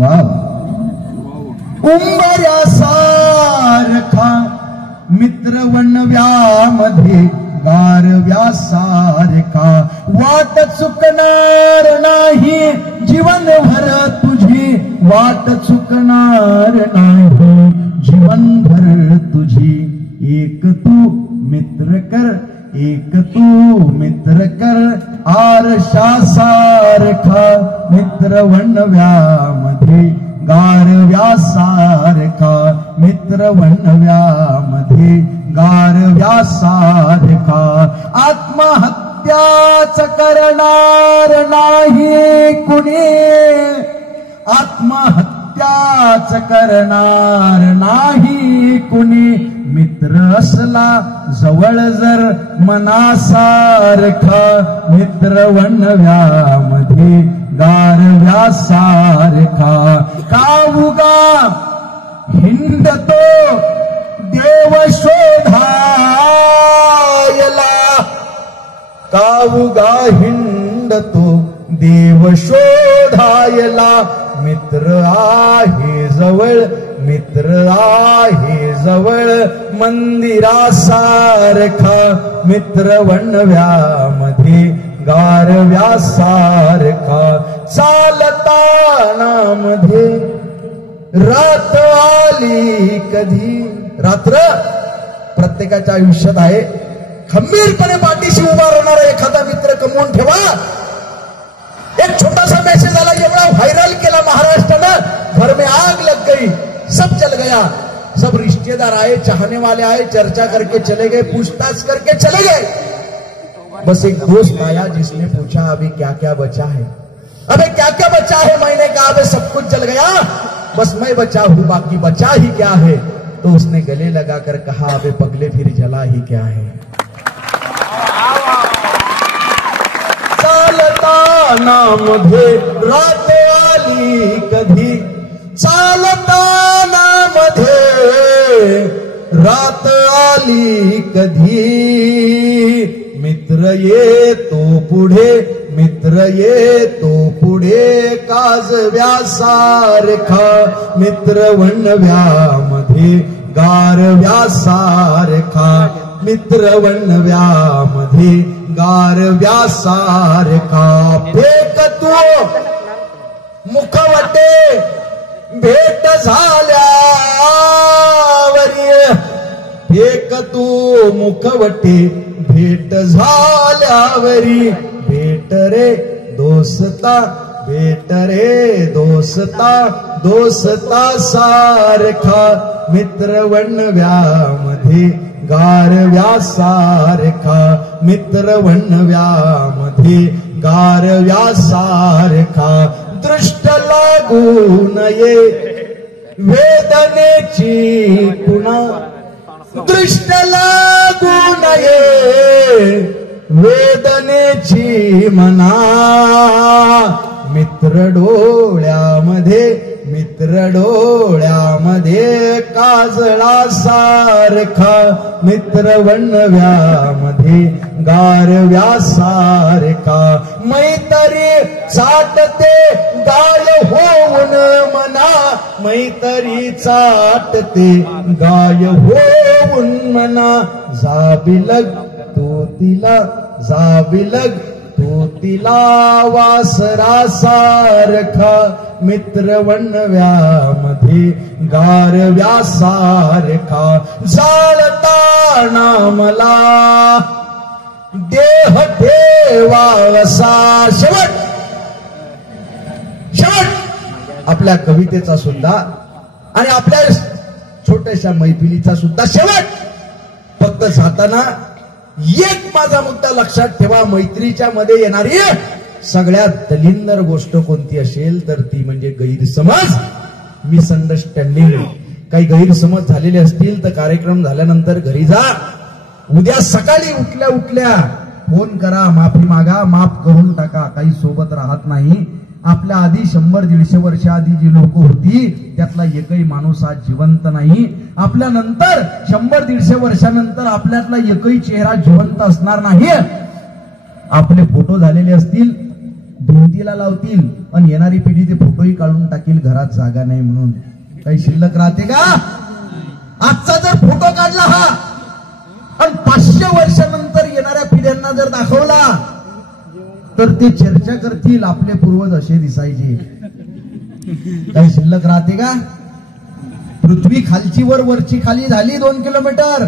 वा उंबऱ्यासारखा मित्र वणव्यामध्ये गारव्यासारखा वाट चुकणार नाही जीवनभर तुझी वाट चुकणार नाही जीवनभर तुझी एक तू मित्र कर एक तू मित्र कर आरशासारखा मित्र वणव्यामध्ये गारव्यासारखा मित्र वणव्यामध्ये गारव्यासारखा आत्महत्याच करणार नाही कुणी आत्महत्याच करणार नाही कुणी मित्र असला जवळ जर मनासारखा मित्र वणव्यामध्ये गारव्यासारखा कावुगा हिंडतो देव शोधायला कावुगा हिंडतो देव शोधायला मित्र आहे जवळ मित्र आहे जवळ मंदिरासारखा मित्र वणव्यामध्ये गारव्यासारखा चालताना मध्ये रात आली कधी रात्र प्रत्येकाच्या आयुष्यात आहे खंबीरपणे पाठीशी उभा राहणारा एखादा मित्र कमवून ठेवा एक छोटासा मैसेज आला एवढा व्हायरल केला महाराष्ट्रानं घर में आग लग गई सब चल गया सब रिश्तेदार आए चाहने वाले आए चर्चा करके चले गए पूछताछ करके चले गए बस एक दोस्त आया जिसने पूछा अभी क्या क्या बचा है अबे क्या क्या बचा है मैंने कहा अबे सब कुछ जल गया बस मैं बचा हूं बाकी बचा ही क्या है तो उसने गले लगाकर कहा अबे पगले फिर जला ही क्या है चालताना मध्ये रात आली कधी चालताना मध्ये रात आली कधी मित्र येतो पुढे मित्र येतो पुढे काजव्यासारखा मित्र वणव्यामध्ये गारव्यासारखा मित्र वणव्यामध्ये गारव्यासारखा फेकतो मुखवटे भेट झाल्यावरी फेकतो मुखवटे भेट झाल्यावरी भेट रे दोस्ता भेट रे दोस्ता दोस्ता सारखा मित्र वणव्यामध्ये गारव्यासारखा मित्र वणव्यामध्ये गारव्यासारखा दृष्ट लागू नये वेदनेची पुन्हा दृष्ट लागू नये वेदनेची मना मित्र डोळ्यामध्ये काजळासारखा मित्र वणव्यामध्ये गारव्यासारखा मैत्री चाटते गाय होऊन मना मैत्री चाटते गाय होऊन मना जाबिलग तो तिला वासरासारखा मित्र वणव्यामध्ये गारव्यासारखा जाळताना मला देह ठेवासा शेवट आपल्या कवितेचा सुद्धा आणि आपल्या छोट्याशा मैफिलीचा सुद्धा शेवट फक्त जाताना एक माझा मुद्दा लक्षात ठेवा मैत्रीच्या मध्ये येणारी सगळ्यात दलिंदर गोष्ट कोणती असेल तर ती म्हणजे गैरसमज मिसअंडरस्टँडिंग काही गैरसमज झालेले असतील तर कार्यक्रम झाल्यानंतर घरी जा उद्या सकाळी उठल्या उठल्या फोन करा माफी मागा माफ करून टाका काही सोबत राहत नाही आपल्या आधी 100-150 वर्ष आधी जी लोक होती त्यातला एकही माणूस आज जिवंत नाही आपल्या नंतर 100-150 वर्षानंतर आपल्यातला एकही चेहरा जिवंत असणार नाही आपले फोटो झालेले असतील भिंतीला लावतील आणि येणारी पिढी ते फोटोही काढून टाकील घरात जागा नाही म्हणून. काही शिल्लक राहते का? आजचा जर फोटो काढला हा आणि 500 वर्षानंतर येणाऱ्या पिढ्यांना जर दाखवला तर ते चर्चा करतील आपले पूर्वज असे दिसायचे. काही शिल्लक राहते का? पृथ्वी खालची वर वरची खाली झाली 2 kilometre.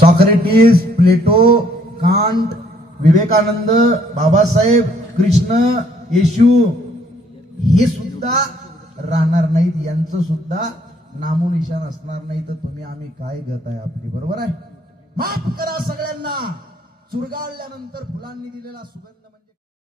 Socrates, Plato, Kant, Vivekananda, Babasaheb, Krishna, येशू हे सुद्धा राहणार नाहीत. यांचं सुद्धा नामोनिशान असणार नाही. तर तुम्ही आम्ही काय गत आहे आपली? बरोबर आहे. माफ करा सगळ्यांना. चुरगाळल्यानंतर फुलांनी दिलेला सुगंध